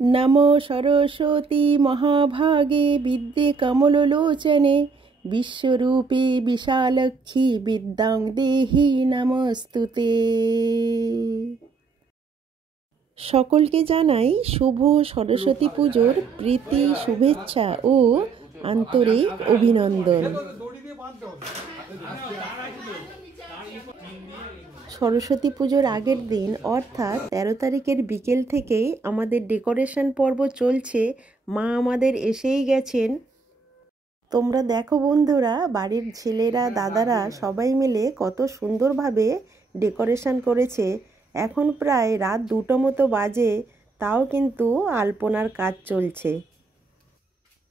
नमो सरस्वती महाभागे विद्ये कमललोचने विश्वरूपे विशालक्षी विद्यां देहि नमस्तुते। সকলকে জানাই শুভ সরস্বতী পুজোর প্রীতি শুভেচ্ছা ও আন্তরিক অভিনন্দন। সরস্বতী পুজোর আগের দিন অর্থাৎ 13 তারিখের বিকেল থেকেই আমাদের ডেকোরেশন পর্ব চলছে। মা আমাদের এসেই গেছেন। তোমরা দেখো বন্ধুরা, বাড়ির ছেলেরা দাদারা সবাই মিলে কত সুন্দরভাবে ডেকোরেশন করেছে। এখন প্রায় রাত 2টো মতো বাজে, তাও কিন্তু আলপনার কাজ চলছে।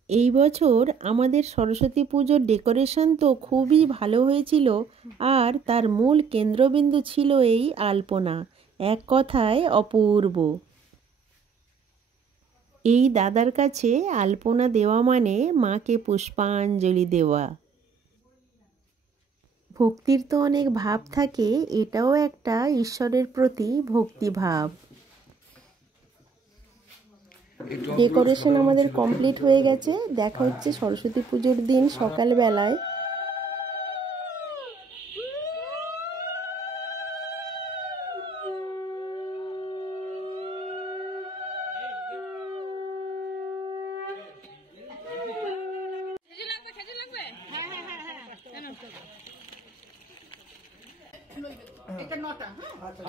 এই বছর আমাদের সরস্বতী পুজোর ডেকোরেশন তো খুবই ভালো হয়েছিল, আর তার মূল কেন্দ্রবিন্দু ছিল এই আলপনা। এক কথায় অপূর্ব। এই দাদার কাছে আলপনা দেওয়া মানে মাকে পুষ্পাঞ্জলি দেওয়া। ভক্তির তো অনেক ভাব থাকে, এটাও একটা ঈশ্বরের প্রতি ভক্তিভাব। ডেকোরেশন আমাদের কমপ্লিট হয়ে গেছে। দেখা হচ্ছে সরস্বতী পুজোর দিন সকালবেলায়।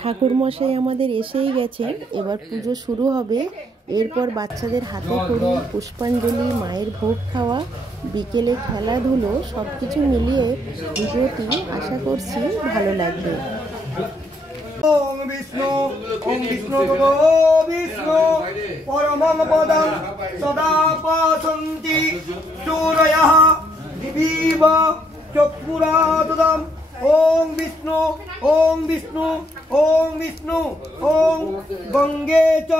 ঠাকুর মশাই আমাদের এসেই গেছেন। এবার পুজো শুরু হবে। এরপর বাচ্চাদের হাতে করে পুষ্পাঞ্জলি, মায়ের ভোগ খাওয়া, বিকেলে খেলাধুলো, সবকিছু মিলিয়ে ভিডিওটি আশা করছি ভালো লাগবে। ওম বিষ্ণু ভগো বিষ্ণু পরমং পদং সদা পাসন্তি সূরয়ঃ দিবিব চক্ষুরাদদম। ওম বিষ্ণু ওম বিষ্ণু ওম বিষ্ণু ওম গঙ্গে চ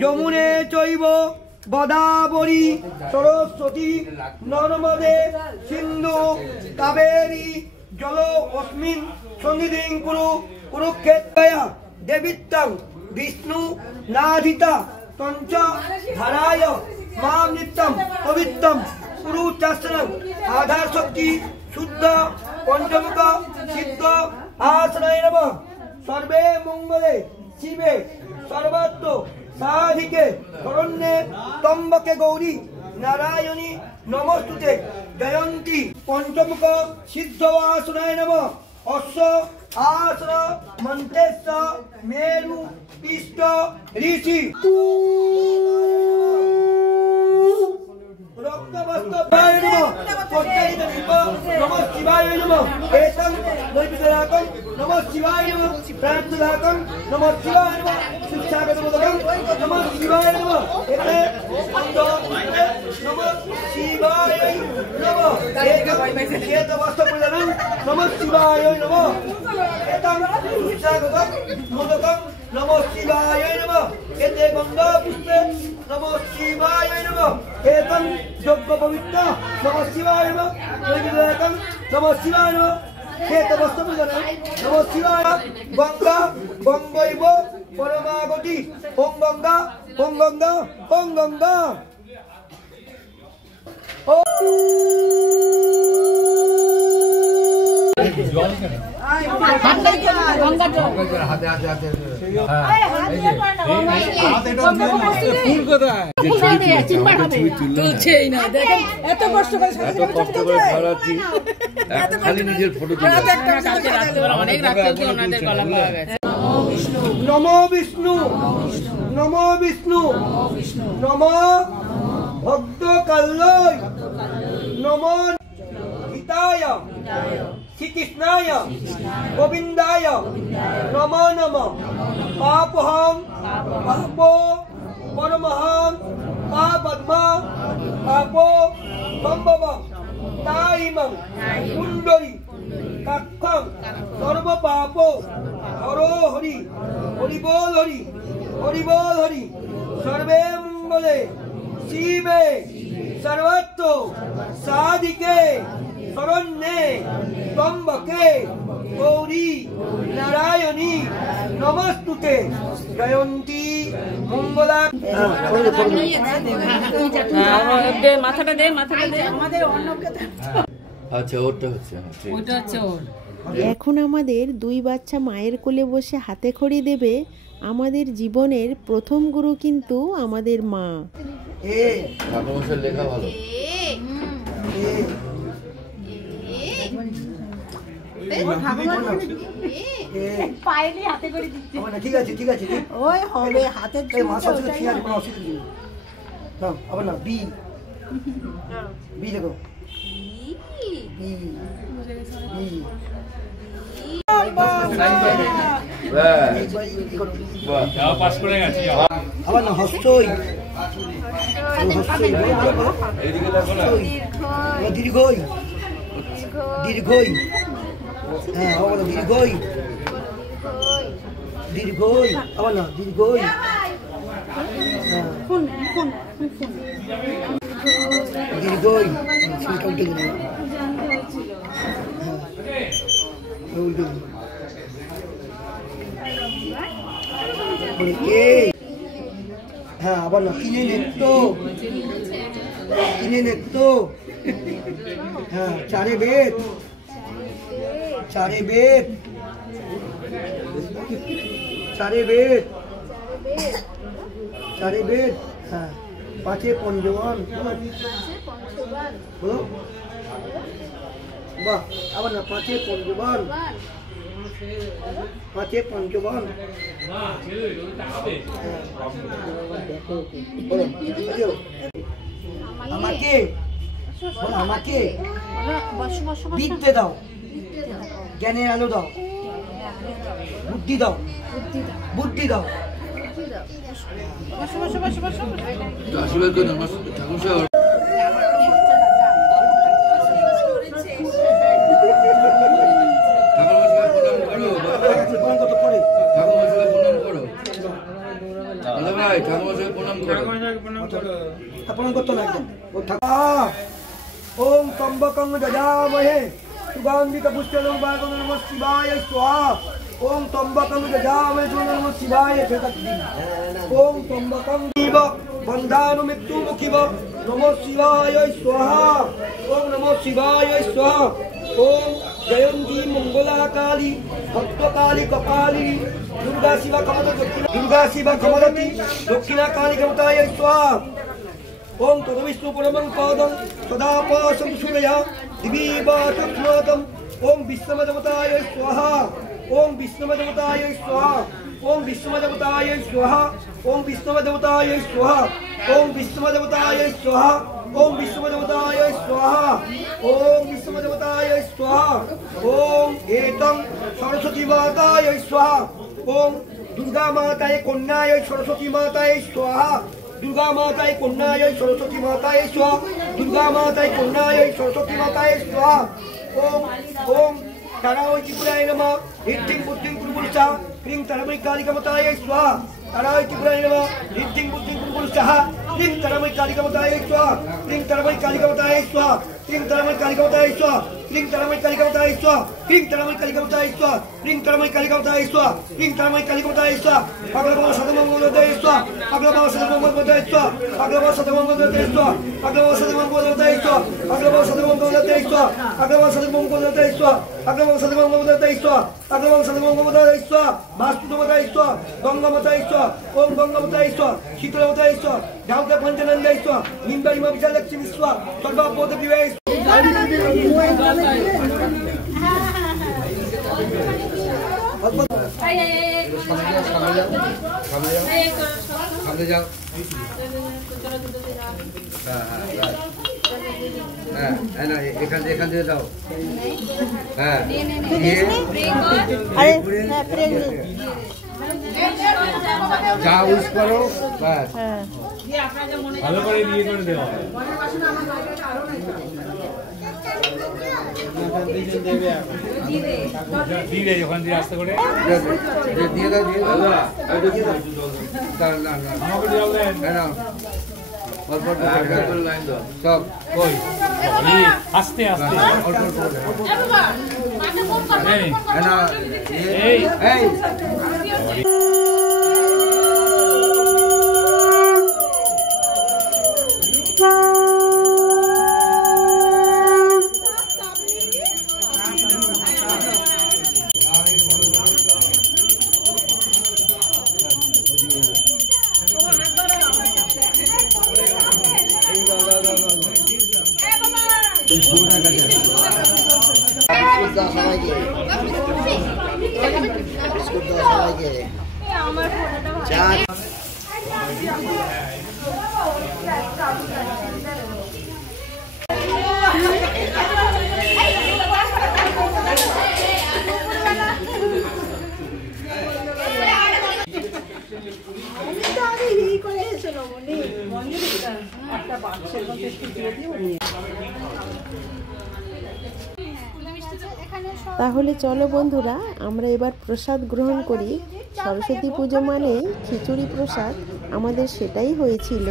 যমুনে চৈব গোদাবরী সরস্বতী নর্মদে সিন্ধু কাবেরী জল অস্মিন সন্নিধিং কুরু কুরুক্ষেত্রয়া দেবিত্তং বিষ্ণু নাধিতা তঞ্চ ধারায় মাম নিত্যম পবিত্রম কুরু চাসনং। আধার শক্তি শুদ্ধ পঞ্চমুখ সিদ্ধ আশ্রয় নমঃ। সর্বে মঙ্গলে শিবে সর্বাত্ম সাধিকে শরণ্যে ত্র্যম্বকে গৌরী নারায়ণী নমস্তুতে। জয়ন্তী পঞ্চমুখ সিদ্ধ আশ্রয় নমঃ। অশ্ব আসন মন্তেশ্ব মেরু পিষ্ট ঋষি রক্তবস্ত্রায় নমঃ। কোট্টারিত দীপ নমঃ শিবায় নমঃ। এতং নৈবেদ্যদাকং নমঃ শিবায় নমঃ। প্রাণদাকং নমঃ শিবায় নমঃ। শিক্ষাগতমোদকং নমঃ শিবায় নমঃ। এতে নমঃ শিবায় নমঃ। একং শ্বেতবস্ত্রপরিধানং নমঃ শিবায় নমঃ। এতং শিক্ষাগতং মোদকং নমঃ শিবায় নমঃ। এতে গন্ধা পুষ্পে নমঃ শিবায় নমঃ। এতং যজ্ঞ পবিত্র নমঃ শিবায় নমঃ। নৈবেদ্যদাকং নমঃ শিবায় নমঃ। শ্বেতবস্ত্রপরিধানং নমঃ শিবায়। গঙ্গা গঙ্গৈব পরমাগতি। ওম গঙ্গা ওম গঙ্গা ওম গঙ্গা। নমো বিষ্ণু নমো বিষ্ণু নমো ভক্ত কল্যাণ নমো হিতায় শ্রীকৃষ্ণায় গোবিন্দায় নমো নমঃ। পাপহং পাপ পরমহং পাপদ্মা পাপ সম্ভব তাইমং কুণ্ডরী কাক্ষং সর্ব পাপ হরো হরি হরি বল হরি হরি বল হরি। সর্বে মঙ্গলে শিবে সর্বত্র সাধিকে শরণ্যে ত্র্যম্বকে গৌরী নারায়ণী নমস্তুতে জয়ন্তী মঙ্গলা। মাথাটা দে আমাদের আচ্ছা ওটা হচ্ছে ওর। এখন আমাদের 2 বাচ্চা মায়ের কোলে বসে হাতে খড়ি দেবে। আমাদের জীবনের প্রথম গুরু কিন্তু আমাদের মা। ঠাকুরমশাই লেখা ভালো। ঠিক আছে ঠিক আছে ওই হবে হাতে আবার না বি বি দেখো আবার না হস্তই দীর্ঘই দীর্ঘই হ্যাঁ আবার দীর্ঘই দীর্ঘই আবার না দীর্ঘই দীর্ঘই হ্যাঁ আবার না কিনে নেত্য হ্যাঁ চারে বেদ চারে বেদ হ্যাঁ পাঁচে পঞ্চবান বলো বাহ আবার না পাঁচে পঞ্চবান আমাকে আমাকে বিদ্যে দাও জ্ঞানের আলো দাও বুদ্ধি দাও আশীর্বাদ করে ঠাকুরমশাই ओम त्र्यंबकं यजामहे सुगंधितपुष्टिवर्धनं नमः शिवाय स्वाहा ओम त्र्यंबकं यजामहे नमः शिवाय ओम त्र्यंबकं दिव बन्धानु मृत्युमुखिव नमः शिवाय स्वाहा ओम नमः शिवाय स्वाहा ओम जयंती मंगला काली भक्तकाली कपाली दुर्गा शिवा कमलती दक्षिणा काली कमताय स्वाहा ओम तदविष्णु परमं पादं सदा पाशं सूरया दिवी वातक्ष्मातं ओम विष्णुदेवताय स्वाहा ओम विष्णुदेवताय स्वाहा ओम विष्णुदेवताय स्वाहा ओम विष्णुदेवताय स्वाहा ओम विष्णुदेवताय स्वाहा ओम विष्णुदेवताय स्वाहा ओम विष्णुदेवताय स्वाहा ओम एतं सरस्वती माताय स्वाहा ओम दुर्गा माताय कन्याय सरस्वती माताय स्वाहा दुर्गा माताय कन्याय सरस्वती माताय स्वाहा दुर्गा माताय कन्याय सरस्वती माताय स्वाहा ओम ओम तारावती त्रिपुराय नमः ह्रीं बुद्धिं कुरुपुरुषः ह्रीं तरमयी कालिका माताय स्वाहा तारावती त्रिपुराय नमः ह्रीं बुद्धिं कुरुपुरुषः ह्रीं तरमयी कालिका माताय स्वाहा ह्रीं तरमयी कालिका माताय स्वाहा ह्रीं तरमयी कालिका माताय स्वाहा ह्रीं तरमयी कालिका माताय स्वाहा ह्रीं तरमयी कालिका माताय स्वाहा ह्रीं तरमयी कालिका माताय स्वाहा ह्रीं तरमयी कालिका माताय स्वाहा अग्रभाग सदमंगलदाय स्वाहा अग्रभाग सदमंगलदाय स्वाहा अग्रभाग सदमंगलदाय स्वाहा अग्रभाग सदमंगलदाय स्वाहा अग्रभाग सदमंगलदाय स्वाहा अग्रभाग सदमंगलदाय स्वाहा अग्रभाग सदमंगलदाय स्वाहा अग्रभाग सदमंगलदाय स्वाहा मास्तुतमदाय स्वाहा गंगामताय स्वाहा ओम गंगामताय स्वाहा शीतलमताय स्वाहा ढाउका पंचनंदाय स्वाहा निम्बाई मां विजयलक्ष्मी स्वाहा सर्वबोध विवेक সামনে যাও হ্যাঁ না এখান থেকে দাও হ্যাঁ যা উস করো ব্যাস ভালো করে দিয়ে করে দেওয়া দিয়ে ওখান দিয়ে আস্তে করে দিয়ে দাও আমাকে দিয়ে দাও অল্প অল্প করে লাইন দাও সব কই আস্তে আস্তে অল্প অল্প করে এই না এই এই তাহলে চলো বন্ধুরা, আমরা এবার প্রসাদ গ্রহণ করি। সরস্বতী পুজো মানেই খিচুড়ি প্রসাদ, আমাদের সেটাই হয়েছিল।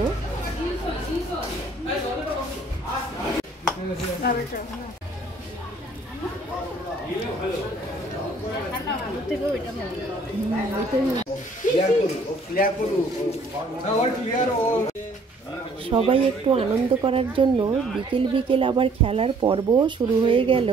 সবাই একটু আনন্দ করার জন্য বিকেল বিকেল আবার খেলার পর্বও শুরু হয়ে গেল।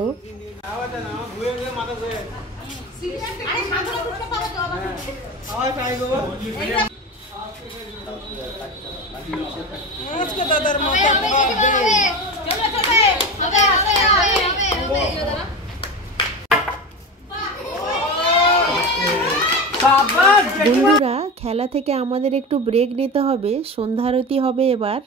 বন্ধুরা, খেলা থেকে আমাদের একটু ব্রেক নিতে হবে, সন্ধ্যারতি হবে এবার।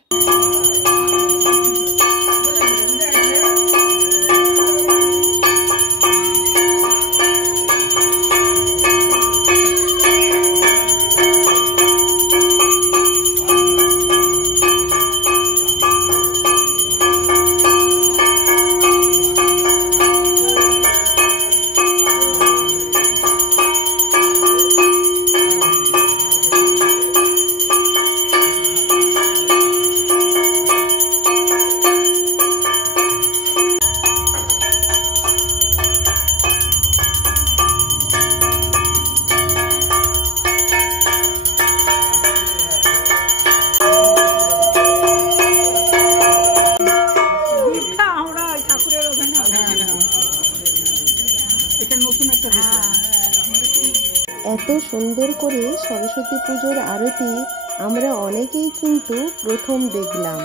এত সুন্দর করে সরস্বতী পুজোর আরতি আমরা অনেকেই কিন্তু প্রথম দেখলাম।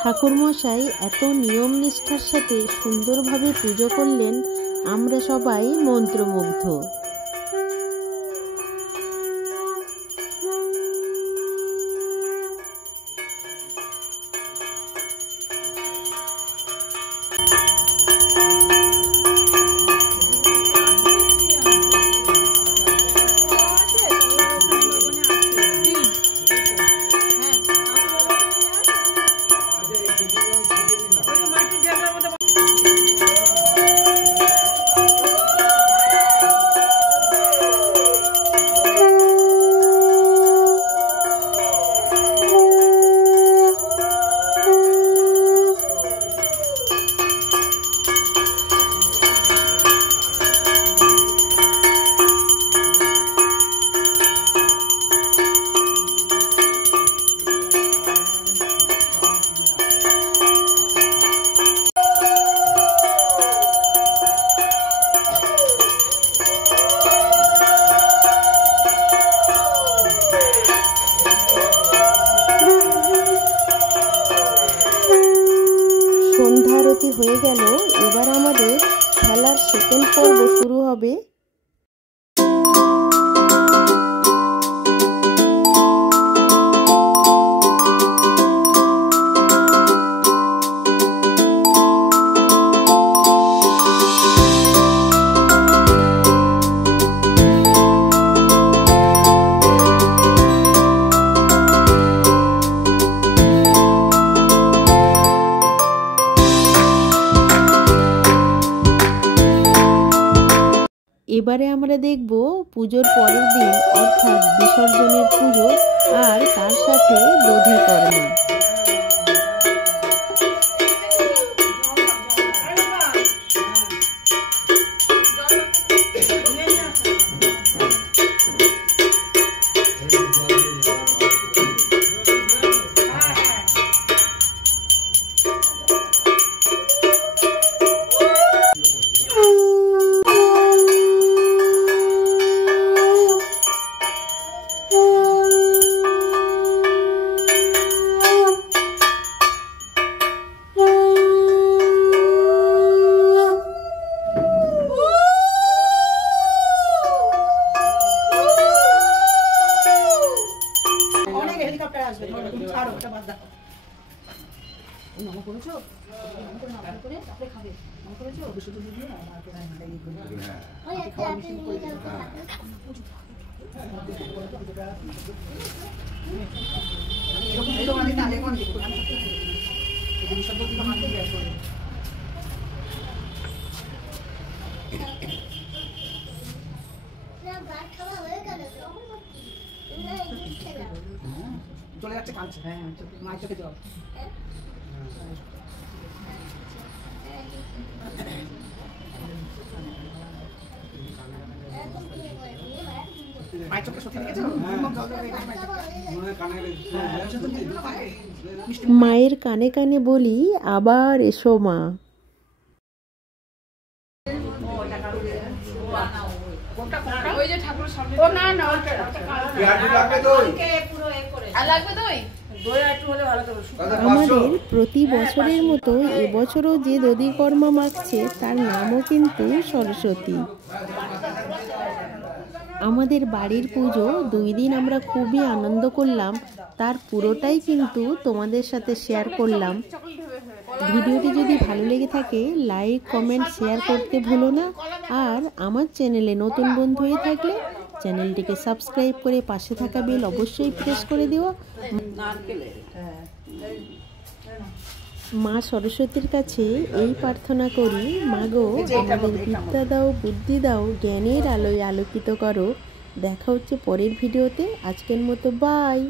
ঠাকুরমশাই এত নিয়ম নিষ্ঠার সাথে সুন্দরভাবে পুজো করলেন, আমরা সবাই মন্ত্রমুগ্ধ। সন্ধ্যারতি হয়ে গেল, এবার আমাদের খেলার সেকেন্ড পর্ব শুরু হবে। এবারে আমরা দেখব পুজোর পরের দিন অর্থাৎ বিসর্জনের পুজো আর তার সাথে দধিকর্মা। চলে যাচ্ছে কাঁদছে। হ্যাঁ মায়ের চোখে জল। মায়ের চোখে সত্যি দেখেছো? মায়ের কানে কানে বলি আবার এসো মা। আমাদের প্রতি বছরের মতো এবছরও যে দধিকর্মা মাখছে তার নামও কিন্তু সরস্বতী। আমাদের বাড়ির পুজো 2 দিন আমরা খুবই আনন্দ করলাম, তার পুরোটাই কিন্তু তোমাদের সাথে শেয়ার করলাম। ভিডিওটি যদি ভালো লেগে থাকে লাইক কমেন্ট শেয়ার করতে ভুলো না। আর আমার চ্যানেলে নতুন বন্ধু হয়ে থাকলে চ্যানেলটিকে সাবস্ক্রাইব করে পাশে থাকা বেল অবশ্যই প্রেস করে দিও। মা সরস্বতীর কাছে এই প্রার্থনা করি, মাগো আমাদের বিদ্যা দাও, বুদ্ধি দাও, জ্ঞানের আলোয় আলোকিত করো। দেখা হচ্ছে পরের ভিডিওতে। আজকের মতো বাই।